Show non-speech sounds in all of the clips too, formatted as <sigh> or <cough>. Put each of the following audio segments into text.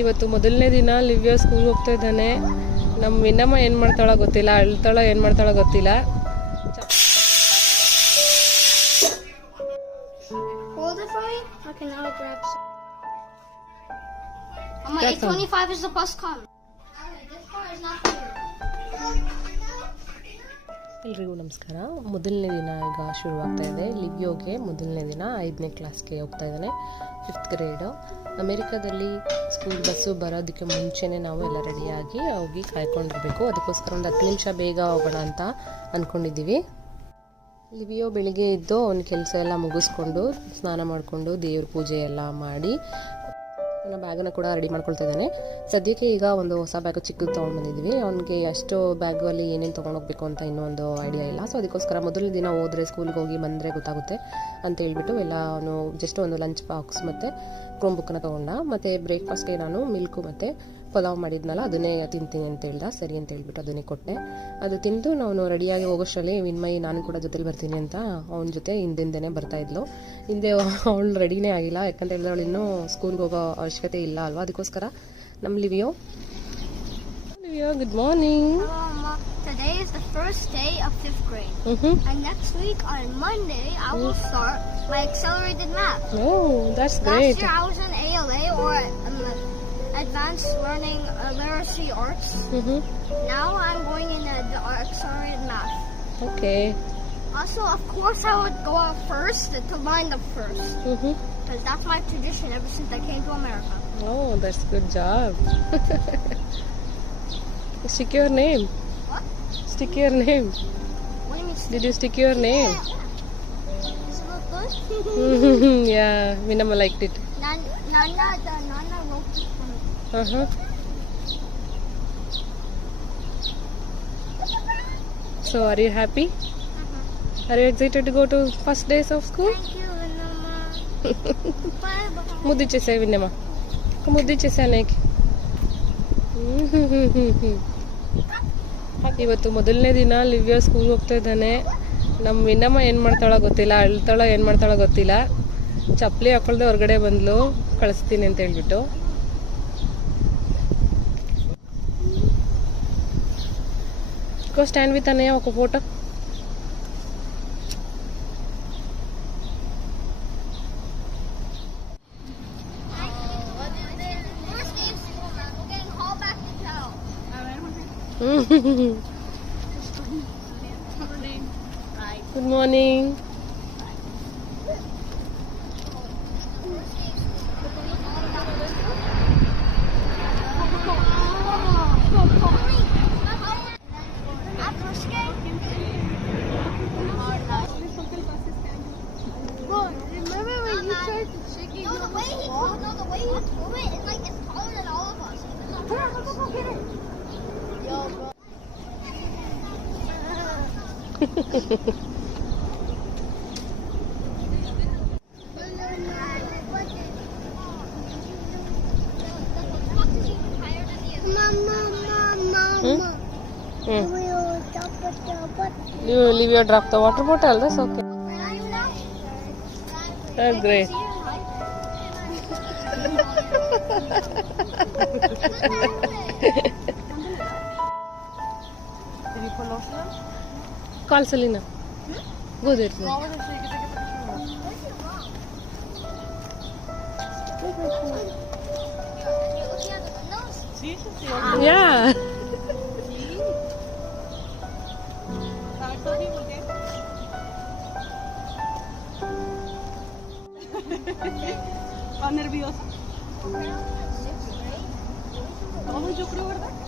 ಇವತ್ತು ಮೊದಲನೇ ದಿನ ಲಿವ್ಯ ಸ್ಕೂಲ್ ಹೋಗ್ತಾ ಇದ್ದಾನೆ ನಮ್ಮ ವಿನಮ್ಮ ಏನು ಮಾಡ್ತಾಳ ಗೊತ್ತಿಲ್ಲ ಅಳ್ತಾಳೋ ಏನು ಮಾಡ್ತಾಳ ಗೊತ್ತಿಲ್ಲ Hold it for me. Okay, now I grab some. Mama, That's all. 825 is the bus come. This car is not for you. ಎಲ್ರಿಗೂ ನಮಸ್ಕಾರ ಮೊದಲನೇ ದಿನ ಈಗ ಶುರುವಾಗ್ತಾ ಇದೆ ಲಿವ್ಯೋಗೆ ಮೊದಲನೇ ದಿನ ಐದನೇ ಕ್ಲಾಸ್ಗೆ ಹೋಗ್ತಾ ಇದ್ದಾನೆ ಫಿಫ್ತ್ ಗ್ರೇಡು ಅಮೇರಿಕಾದಲ್ಲಿ ಸ್ಕೂಲ್ ಬಸ್ಸು ಬರೋದಕ್ಕೆ ಮುಂಚೆನೇ ನಾವು ಎಲ್ಲ ರೆಡಿಯಾಗಿ ಹೋಗಿ ಕಾಯ್ಕೊಂಡಿರಬೇಕು. ಅದಕ್ಕೋಸ್ಕರ ಒಂದು ಹತ್ತು ನಿಮಿಷ ಬೇಗ ಹೋಗೋಣ ಅಂತ ಅಂದ್ಕೊಂಡಿದ್ದೀವಿ ಲಿವಿಯೋ ಬೆಳಿಗ್ಗೆ ಎದ್ದು ಅವನ ಕೆಲಸ ಎಲ್ಲ ಮುಗಿಸ್ಕೊಂಡು ಸ್ನಾನ ಮಾಡಿಕೊಂಡು ದೇವ್ರ ಪೂಜೆ ಎಲ್ಲ ಮಾಡಿ ಅವನ ಬ್ಯಾಗನ್ನು ಕೂಡ ರೆಡಿ ಮಾಡ್ಕೊಳ್ತಾ ಇದ್ದಾನೆ. ಸದ್ಯಕ್ಕೆ ಈಗ ಒಂದು ಹೊಸ ಬ್ಯಾಗು ಚಿಕ್ಕದು ತೊಗೊಂಡು ಬಂದಿದ್ವಿ ಅವನಿಗೆ ಅಷ್ಟು ಬ್ಯಾಗಲ್ಲಿ ಏನೇನು ತೊಗೊಂಡೋಗ್ಬೇಕು ಅಂತ ಇನ್ನೂ ಒಂದು ಐಡಿಯಾ ಇಲ್ಲ. ಸೊ ಅದಕ್ಕೋಸ್ಕರ ಮೊದಲ ದಿನ ಹೋದರೆ ಸ್ಕೂಲ್ಗೆ ಹೋಗಿ ಬಂದರೆ ಗೊತ್ತಾಗುತ್ತೆ ಅಂತ ಹೇಳ್ಬಿಟ್ಟು ಎಲ್ಲ ಜಸ್ಟ್ ಒಂದು ಲಂಚ್ ಬಾಕ್ಸ್ ಮತ್ತು ಕ್ರೋಮ್ ಬುಕ್ಕನ್ನು ತೊಗೊಂಡ. ಮತ್ತು ಬ್ರೇಕ್ಫಾಸ್ಟ್ಗೆ ನಾನು ಮಿಲ್ಕು ಮತ್ತು ಪಲಾವ್ ಮಾಡಿದ್ನಲ್ಲ ಅದನ್ನೇ ತಿಂತೀನಿ ಅಂತ ಹೇಳ್ದ. ಸರಿ ಅಂತ ಹೇಳ್ಬಿಟ್ಟು ಅದನ್ನೇ ಕೊಟ್ಟೆ. ಅದು ತಿಂದು ನಾನು ರೆಡಿಯಾಗಿ ಹೋಗೋಷ್ಟರಲ್ಲಿ ವಿನ್ಮಯಿ ನಾನು ಕೂಡ ಜೊತೆಲಿ ಬರ್ತೀನಿ ಅಂತ ಅವನ ಜೊತೆ ಹಿಂದಿಂದನೇ ಬರ್ತಾ ಇದ್ಲು. ಹಿಂದೆ ಅವಳು ರೆಡಿನೇ ಆಗಿಲ್ಲ ಯಾಕಂತ ಹೇಳಿದ್ರೆ ಅವಳು ಇನ್ನೂ ಸ್ಕೂಲ್ಗೆ ಹೋಗೋ ಅವಶ್ಯಕತೆ ಇಲ್ಲ ಅಲ್ವಾ? ಅದಕ್ಕೋಸ್ಕರ ನಮ್ಮ Livio. Livio good morning. Today is the first day of fifth grade. ಹ್ಞೂ And next week on Monday, I will start my accelerated math. Oh, that's Last great year I was in ALA or um, advanced learning uh, literacy arts. Mm -hmm. Now I'm going in the, the accelerated math. Okay. Also, of course, I would go out first to line up first. Mm-hmm. Because mm -hmm. that's my tradition ever since I came to America. Oh, that's good job. <laughs> stick your name. What? Stick your name. What do you mean? Did you stick your name? Yeah. <laughs> yeah. Is it good? yeah, liked it. Nana, the Nana wrote this for me. Uh-huh. So are you happy? Are you excited to go to first days of school? Thank you, Nana. <laughs> Bye bye. ముద్దిచ్చేసే విన్నమ్మ ముద్దిచ్చేసా నీకు ಇವತ್ತು ಮೊದಲನೇ ದಿನ ಲಿವ್ಯ school ಹೋಗ್ತಾ ಇದ್ದಾನೆ ನಮ್ಮ ವಿನ್ನಮ್ಮ ಏನು ಮಾಡ್ತಾಳೋ ಗೊತ್ತಿಲ್ಲ ಅಳ್ತಾಳೋ ಏನು ಮಾಡ್ತಾಳೋ ಗೊತ್ತಿಲ್ಲ ಚಪ್ಪಲಿ ಹಾಕೊಳ್ದೆ ಹೊರಗಡೆ ಬಂದ್ಲು ಕಳಿಸ್ತೀನಿ ಅಂತ ಹೇಳ್ಬಿಟ್ಟು इंको स्टा photo good morning You leave your drop the water bottle. That's okay. Oh, great. Call Selena. Go call Selena वो देर से या नर्वियोस अब जो करो वरदा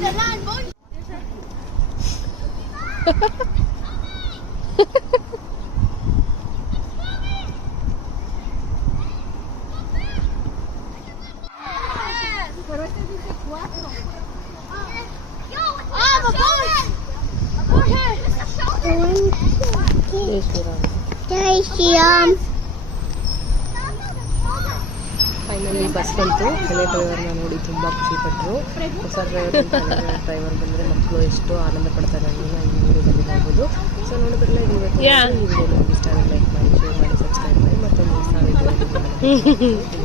One, two, three. Three, um. Finally bus ಬಂತು. ಹಳೆ ಡ್ರೈವರ್ನ ನೋಡಿ ತುಂಬ ಖುಷಿಪಟ್ಟರು ಹೊಸ ಡ್ರೈವರ್ ಡ್ರೈವರ್ ಬಂದರೆ ಮಕ್ಕಳು ಎಷ್ಟು ಆನಂದ ಪಡ್ತಾರೆ ಅನ್ನೋದನ್ನ ಈ ವಿಡಿಯೋದಲ್ಲಿ ನೋಡ್ಬೋದು. ಸೊ ನೋಡಿದ್ರಲ್ಲ ಇದು ಇವತ್ತು ಈ ವಿಡಿಯೋ ಇಷ್ಟ ಲೈಕ್ ಮಾಡಿ ಶೇರ್ ಮಾಡಿ ಸಬ್ಸ್ಕ್ರೈಬ್ ಮಾಡಿ. ಮತ್ತೊಂದು ಹೊಸ ವಿಡಿಯೋ <laughs>